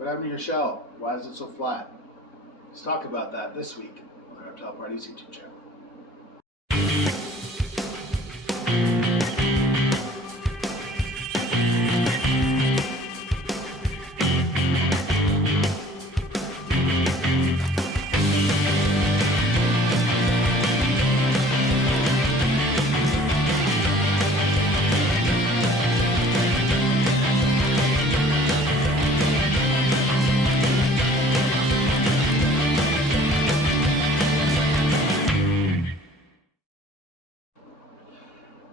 What happened to your shell? Why is it so flat? Let's talk about that this week on the Reptile Parties YouTube channel.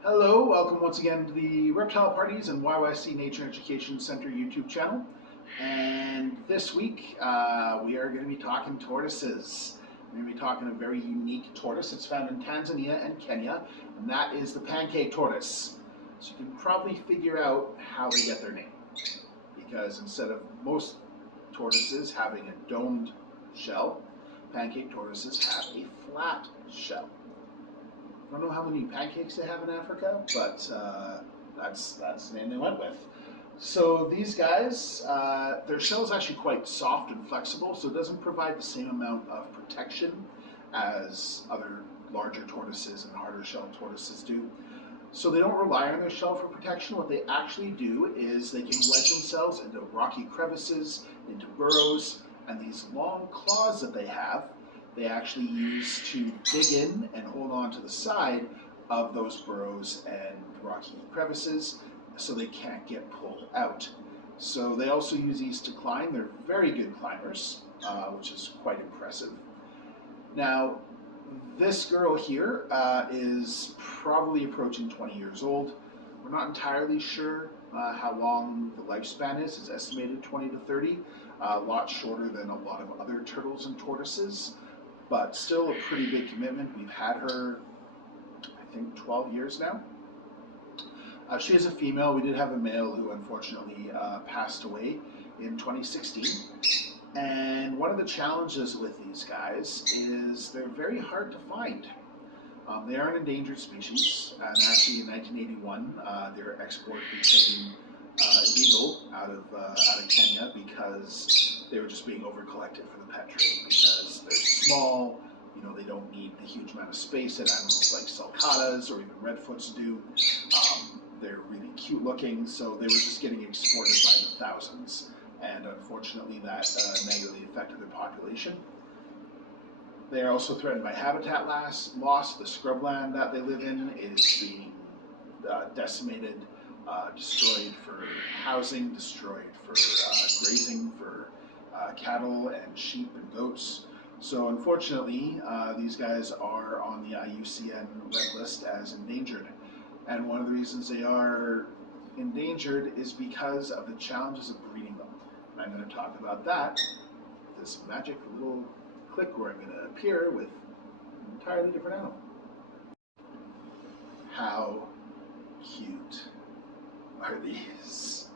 Hello, welcome once again to the Reptile Parties and YYC Nature Education Center YouTube channel. And this week we are going to be talking tortoises. We're going to be talking a very unique tortoise. It's found in Tanzania and Kenya, and that is the Pancake tortoise. So you can probably figure out how they get their name, because instead of most tortoises having a domed shell, Pancake tortoises have a flat shell. I don't know how many pancakes they have in Africa, but that's the name they went with. So these guys, their shell is actually quite soft and flexible, so it doesn't provide the same amount of protection as other larger tortoises and harder shell tortoises do. So they don't rely on their shell for protection. What they actually do is they can wedge themselves into rocky crevices, into burrows, and these long claws that they have, they actually use to dig in and hold on to the side of those burrows and rocky crevices so they can't get pulled out. So they also use these to climb. They're very good climbers, which is quite impressive. Now, this girl here is probably approaching 20 years old. We're not entirely sure how long the lifespan is. It's estimated 20 to 30, a lot shorter than a lot of other turtles and tortoises, but still a pretty big commitment. We've had her, I think, 12 years now. She is a female. We did have a male who unfortunately passed away in 2016. And one of the challenges with these guys is they're very hard to find. They are an endangered species, and actually in 1981, their export became illegal out of Kenya because they were just being over-collected for the pet trade, because they're small, they don't need the huge amount of space that animals like sulcatas or even redfoots do. They're really cute looking, so they were just getting exported by the thousands, and unfortunately that negatively affected their population. They are also threatened by habitat loss. The scrubland that they live in is being decimated, destroyed for housing, destroyed for grazing for cattle and sheep and goats. So unfortunately, these guys are on the IUCN Red List as endangered. And one of the reasons they are endangered is because of the challenges of breeding them. And I'm going to talk about that, this magic little click where I'm going to appear with an entirely different animal. How cute are these?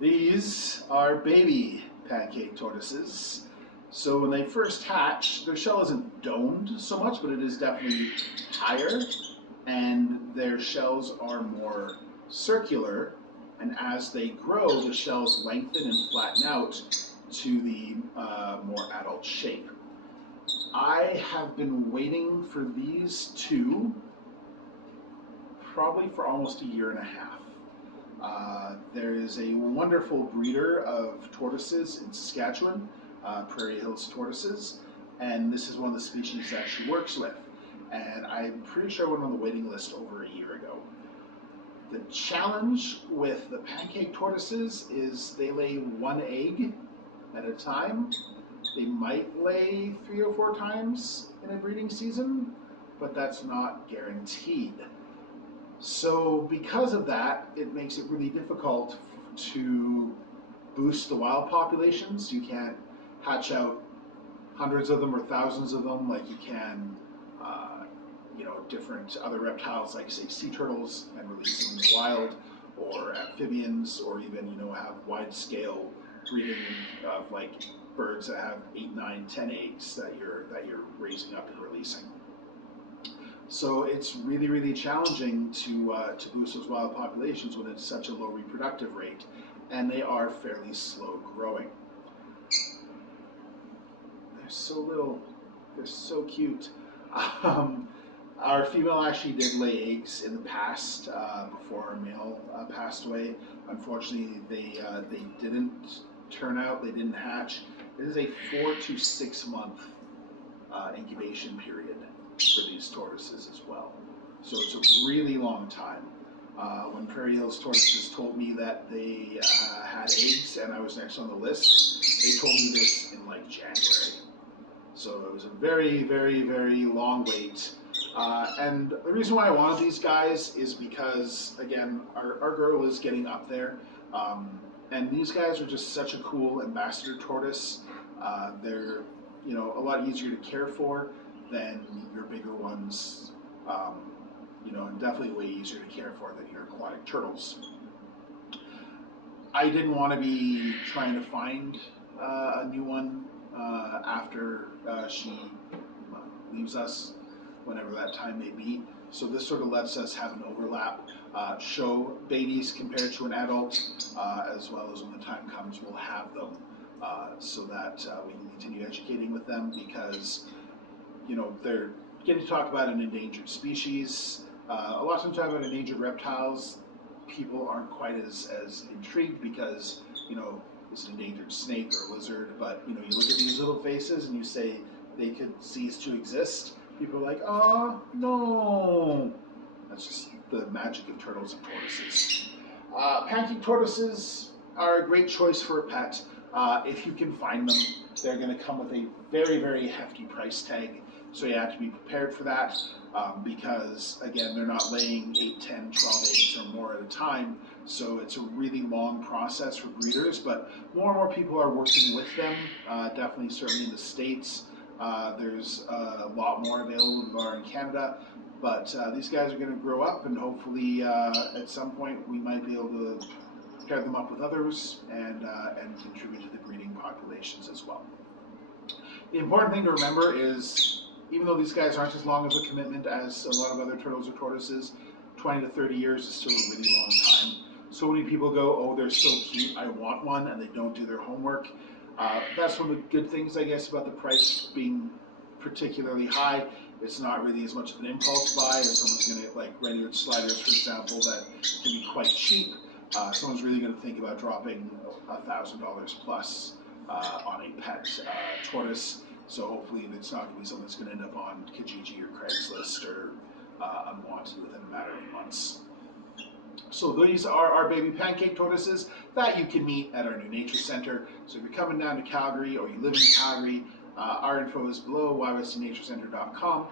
These are baby Pancake tortoises. So when they first hatch, their shell isn't domed so much, but it is definitely higher, and their shells are more circular, and as they grow, the shells lengthen and flatten out to the more adult shape. I have been waiting for these two probably for almost a year and a half. There is a wonderful breeder of tortoises in Saskatchewan, Prairie Hills tortoises, and this is one of the species that she works with. And I'm pretty sure I went on the waiting list over a year ago. The challenge with the Pancake tortoises is they lay one egg at a time. They might lay 3 or 4 times in a breeding season, but that's not guaranteed. So because of that, it makes it really difficult to boost the wild populations. You can't hatch out hundreds of them or thousands of them like you can different other reptiles like, say, sea turtles, and release them in the wild, or amphibians, or even have wide scale breeding of like birds that have 8, 9, 10 eggs that you're raising up and releasing. So it's really, really challenging to boost those wild populations when it's such a low reproductive rate. and they are fairly slow growing. They're so little, they're so cute. Our female actually did lay eggs in the past before our male passed away. Unfortunately, they didn't turn out, they didn't hatch. It is a 4 to 6 month incubation period for these tortoises as well. So it's a really long time. When Prairie Hills Tortoises told me that they had eggs and I was next on the list, they told me this in like January. So it was a very, very, very long wait. And the reason why I wanted these guys is because, again, our girl is getting up there. And these guys are just such a cool ambassador tortoise. They're, you know, a lot easier to care for than your bigger ones. You know, and definitely way easier to care for than your aquatic turtles. I didn't want to be trying to find a new one after she leaves us, whenever that time may be. So this sort of lets us have an overlap, show babies compared to an adult, as well as when the time comes, we'll have them so that we can continue educating with them, because, you know, they're getting to talk about an endangered species. A lot of times talking about endangered reptiles, people aren't quite as intrigued because, you know, it's an endangered snake or lizard, but, you know, you look at these little faces and you say they could cease to exist. People are like, oh, no. That's just the magic of turtles and tortoises. Pancake tortoises are a great choice for a pet. If you can find them, they're going to come with a very, very hefty price tag. So you have to be prepared for that because, again, they're not laying 8, 10, 12 eggs or more at a time. So it's a really long process for breeders, but more and more people are working with them, definitely, certainly in the States. There's a lot more available than there are in Canada, but these guys are going to grow up, and hopefully at some point we might be able to pair them up with others and contribute to the breeding populations as well. The important thing to remember is, even though these guys aren't as long of a commitment as a lot of other turtles or tortoises, 20 to 30 years is still a really long time. So many people go, oh, they're so cute, I want one, and they don't do their homework. That's one of the good things, I guess, about the price being particularly high. It's not really as much of an impulse buy as someone's going to get, like red-eared sliders, for example, that can be quite cheap. Someone's really going to think about dropping $1,000 plus on a pet tortoise. So hopefully it's not going to be something that's going to end up on Kijiji or Craigslist or unwanted within a matter of months. So these are our baby pancake tortoises that you can meet at our new nature center. So if you're coming down to Calgary or you live in Calgary, our info is below, ywcnaturecenter.com.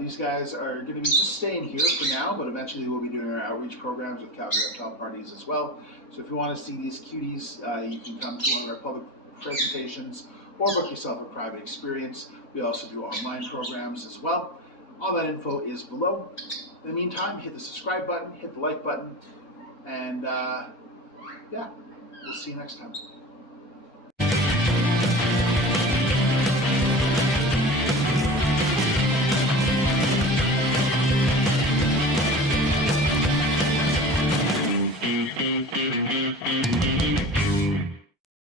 These guys are going to be just staying here for now, but eventually we'll be doing our outreach programs with Calgary Reptile Parties as well. So if you want to see these cuties, you can come to one of our public presentations or book yourself a private experience. We also do online programs as well. All that info is below. In the meantime, hit the subscribe button, hit the like button, and yeah, we'll see you next time.